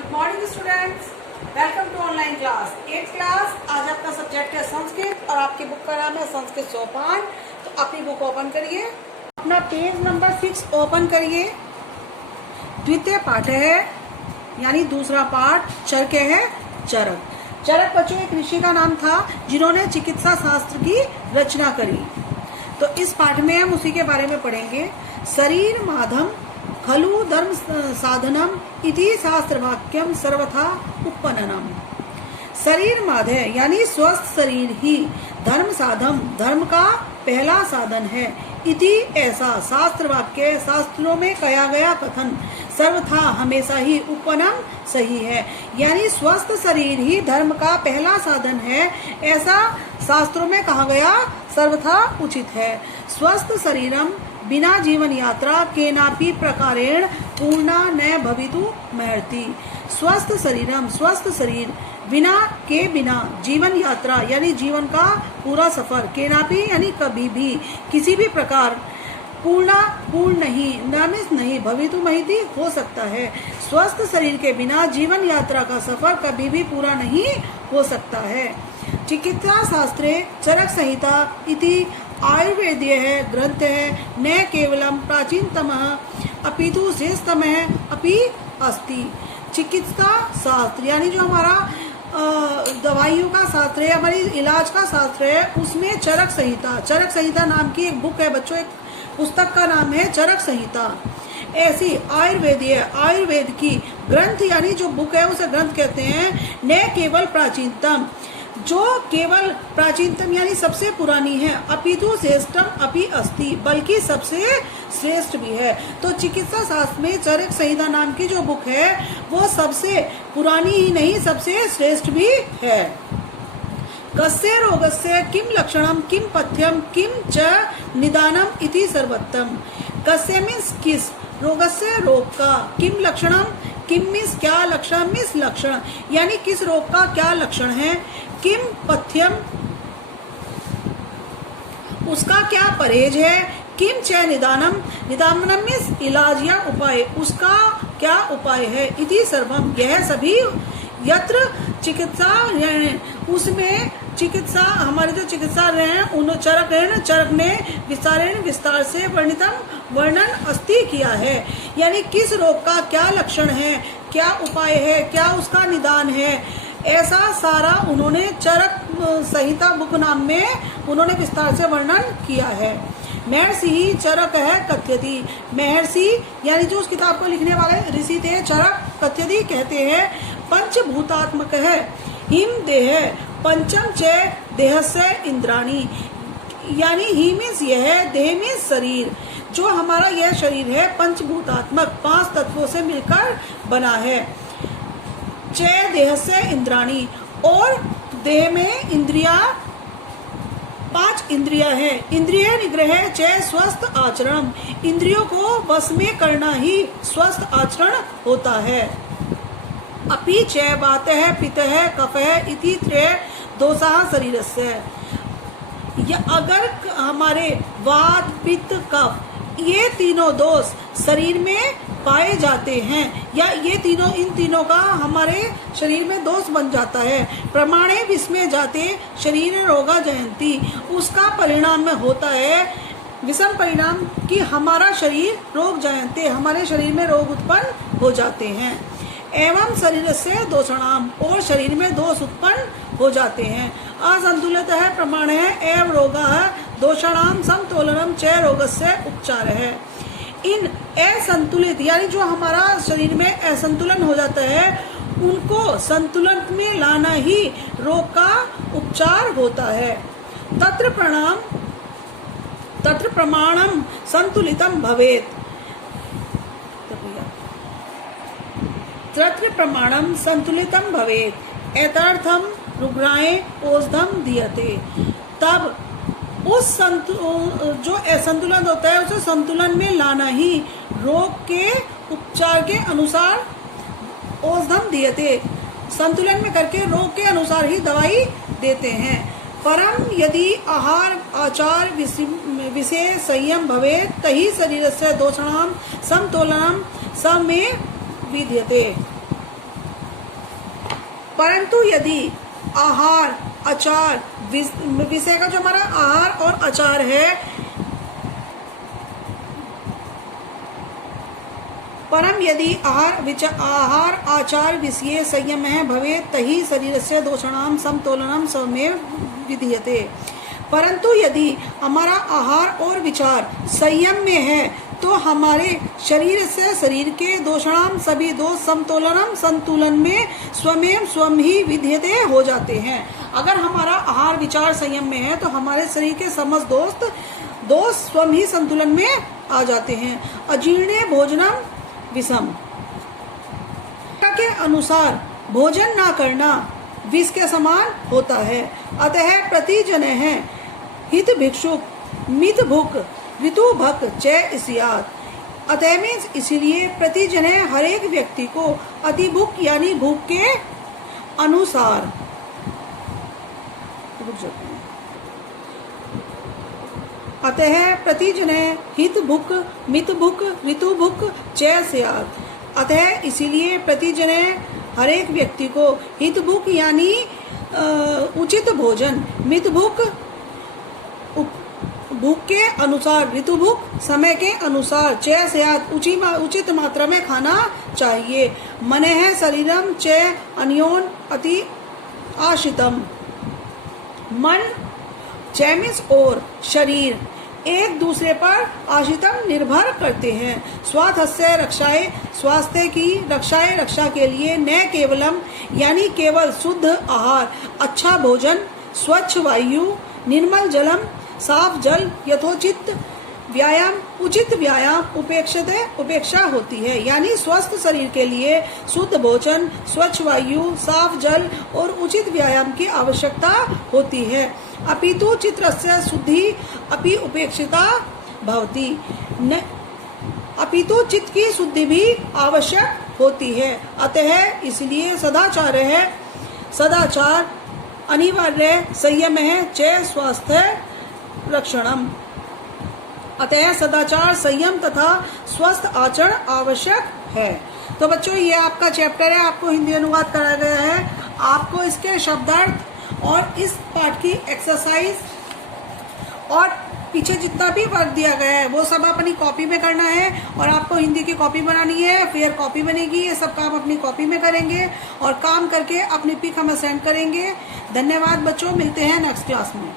Good morning students, welcome to online class 8th class. आज आपका subject है संस्कृत और आपकी बुक का नाम है संस्कृत सोपान। तो अपनी बुक ओपन करिए, अपना पेज नंबर 6 ओपन करिए। द्वितीय पाठ है यानी दूसरा पाठ चरक है। चरक चरक बच्चों एक ऋषि का नाम था जिन्होंने चिकित्सा शास्त्र की रचना करी। तो इस पाठ में हम उसी के बारे में पढ़ेंगे। शरीर माधम खलु धर्म साधनम इति शास्त्र वाक्यम सर्वथा उपपन्नम। शरीर माधे यानी स्वस्थ शरीर ही धर्म साधम धर्म का पहला साधन है। इति ऐसा शास्त्र वाक्य शास्त्रों में कहा गया कथन सर्वथा हमेशा ही उपपन्नम सही है, यानी स्वस्थ शरीर ही धर्म का पहला साधन है, ऐसा शास्त्रों में कहा गया सर्वथा उचित है। स्वस्थ शरीरम बिना जीवन यात्रा केनापि प्रकारेण पूर्णा न भवितु महर्ति। स्वस्थ शरीरम स्वस्थ शरीर बिना के बिना जीवन यात्रा यानी जीवन का पूरा सफर केनापि यानी कभी भी किसी भी प्रकार पूर्ण नहीं नामित नहीं भवितु महिति हो सकता है। स्वस्थ शरीर के बिना जीवन यात्रा का सफर कभी भी पूरा नहीं हो सकता है। चिकित्सा शास्त्रे चरक संहिता इति आयुर्वेदीय है ग्रंथ है, न केवलम प्राचीनतम अपितु श्रेष्ठतम अपि अस्ति। चिकित्सा शास्त्र यानी जो हमारा दवाइयों का शास्त्र है, हमारी इलाज का शास्त्र है, उसमें चरक संहिता नाम की एक बुक है बच्चों। एक पुस्तक का नाम है चरक संहिता। ऐसी आयुर्वेद की ग्रंथ यानी जो बुक है उसे ग्रंथ कहते हैं। न केवल प्राचीनतम जो केवल प्राचीनतम यानी सबसे पुरानी है, अपितु श्रेष्ठम अपि अस्ति बल्कि सबसे श्रेष्ठ भी है। तो चिकित्सा शास्त्र में चरक संहिता नाम की जो बुक है वो सबसे पुरानी ही नहीं सबसे श्रेष्ठ भी है। कस्य रोगस्य किम लक्षणम किम पथ्यम किम च निदानम इति सर्वोत्तम। कस्य मीन्स किस, रोगस्य रोग का, किम लक्षणम किम मीन्स क्या, लक्षण मीन्स लक्षण यानी किस रोग का क्या लक्षण है, किम पथ्यम उसका क्या परहेज है, किम च निदानम निदानम मीन्स इलाज या उपाय उसका क्या उपाय है, इति सर्वम यह सभी यत्र चिकित्सा उसमें चिकित्सा हमारे जो चिकित्सा रहे उन चरक ने विस्तार से वर्णन अस्ति किया है, यानी किस रोग का क्या लक्षण है, क्या उपाय है, क्या उसका निदान है, ऐसा सारा उन्होंने चरक संहिता बुक नाम में उन्होंने विस्तार से वर्णन किया है। महर्षि ही चरक है कथ्यति। महर्षि यानी जो उस किताब को लिखने वाले ऋषि थे चरक कथ्यति कहते हैं। पंचभूतात्मक है हिम देह पंचम च देहस्य इंद्राणी यानी ही मीन्स यह, देह मीन्स शरीर, जो हमारा यह शरीर है पंचभूतात्मक 5 तत्वों से मिलकर बना है। च देहस्य इंद्राणी और देह में इंद्रिया 5 इंद्रियां हैं। इंद्रिय निग्रह च स्वस्थ आचरण इंद्रियों को वश में करना ही स्वस्थ आचरण होता है। अपि च वातः पित्तः कफः इति त्रय दोषाः शरीरस्य। अगर हमारे वात पित्त कफ ये तीनों दोष शरीर में पाए जाते हैं या इन तीनों का हमारे शरीर में दोष बन जाता है, प्रमाणे विस्मय जाते शरीर रोगा जयंती उसका परिणाम में होता है विषम परिणाम कि हमारा शरीर रोग जयंते हमारे शरीर में रोग उत्पन्न हो जाते हैं। एवं शरीर से दोषणाम और शरीर में दोष उत्पन्न हो जाते हैं। असंतुलित है प्रमाण है एवं रोगा है दोषणाम समतोलनम च रोगस्य उपचार है। इन असंतुलित यानी जो हमारा शरीर में असंतुलन हो जाता है उनको संतुलन में लाना ही रोग का उपचार होता है। तत्र प्रमाणम संतुलितम भवेत्। तत्र प्रमाणम संतुलितम भवेत् एतर्थम रुग्णाय औषधम दीयते। तब उस जो असंतुलन होता है उसे संतुलन में लाना ही रोग के उपचार के अनुसार औषधम दीयते संतुलन में करके रोग के अनुसार ही दवाई देते हैं। परम यदि आहार आचार विशेष संयम भवेत् तही शरीरस्य दोषणाम समतोलनम समे विद्यते। परंतु यदि आहार आचार, विषय का जो हमारा आहार और आचार है, परम यदि आहार आचार विषये संयम भवेत् तहि शरीरस्य दोषाणां समतोलनं स्वमेव विधीयते। परंतु यदि हमारा आहार और विचार संयम में है तो हमारे शरीर से शरीर के दोषाणाम सभी दोष समतोलनम संतुलन में स्वयं ही विधेयते हो जाते हैं। अगर हमारा आहार विचार संयम में है तो हमारे शरीर के समस्त दोष स्वयं ही संतुलन में आ जाते हैं। अजीर्णे भोजनम विषम के अनुसार भोजन ना करना विष के समान होता है। अतः प्रतिजन है हित भिक्षुक मित भुक ऋतु भक च स्यात्। अतः मीन्स इसलिए प्रतिजन हर एक व्यक्ति को अति भूख यानी भूख के अनुसार, अतः प्रतिजन हित भुक मित भुक ऋतु भुक च स्यात्। अतः इसीलिए प्रतिजन हर एक व्यक्ति को हित भुक यानी उचित भोजन, मित भुक भूख के अनुसार, ऋतु भूख समय के अनुसार, च स्यात् उचित मात्रा में खाना चाहिए। मनः शरीरम च अन्योन अति आश्रितम। मन च मीन्स और शरीर एक दूसरे पर आश्रितम निर्भर करते हैं। स्वास्थ्य रक्षाए स्वास्थ्य की रक्षा के लिए न केवलम यानी केवल शुद्ध आहार, अच्छा भोजन, स्वच्छ वायु, निर्मल जलम, साफ जल, यथोचित व्यायाम, उचित व्यायाम, उपेक्षा होती है। यानी स्वस्थ शरीर के लिए शुद्ध भोजन, स्वच्छ वायु, साफ जल और उचित व्यायाम की आवश्यकता होती है। अपितु चित्तस्य शुद्धि अपि उपेक्षिता भवति। अपितु चित्त की शुद्धि भी आवश्यक होती है। अतः इसलिए सदाचार अनिवार्य संयम है च स्वास्थ्य रक्षणम। अतः सदाचार संयम तथा स्वस्थ आचरण आवश्यक है। तो बच्चों ये आपका चैप्टर है, आपको हिंदी अनुवाद कराया गया है। आपको इसके शब्दार्थ और इस पाठ की एक्सरसाइज और पीछे जितना भी वर्क दिया गया है वो सब अपनी कॉपी में करना है। और आपको हिंदी की कॉपी बनानी है, फिर कॉपी बनेगी, ये सब काम अपनी कॉपी में करेंगे और काम करके अपनी पिक हमें सेंड करेंगे। धन्यवाद बच्चों, मिलते हैं नेक्स्ट क्लास में।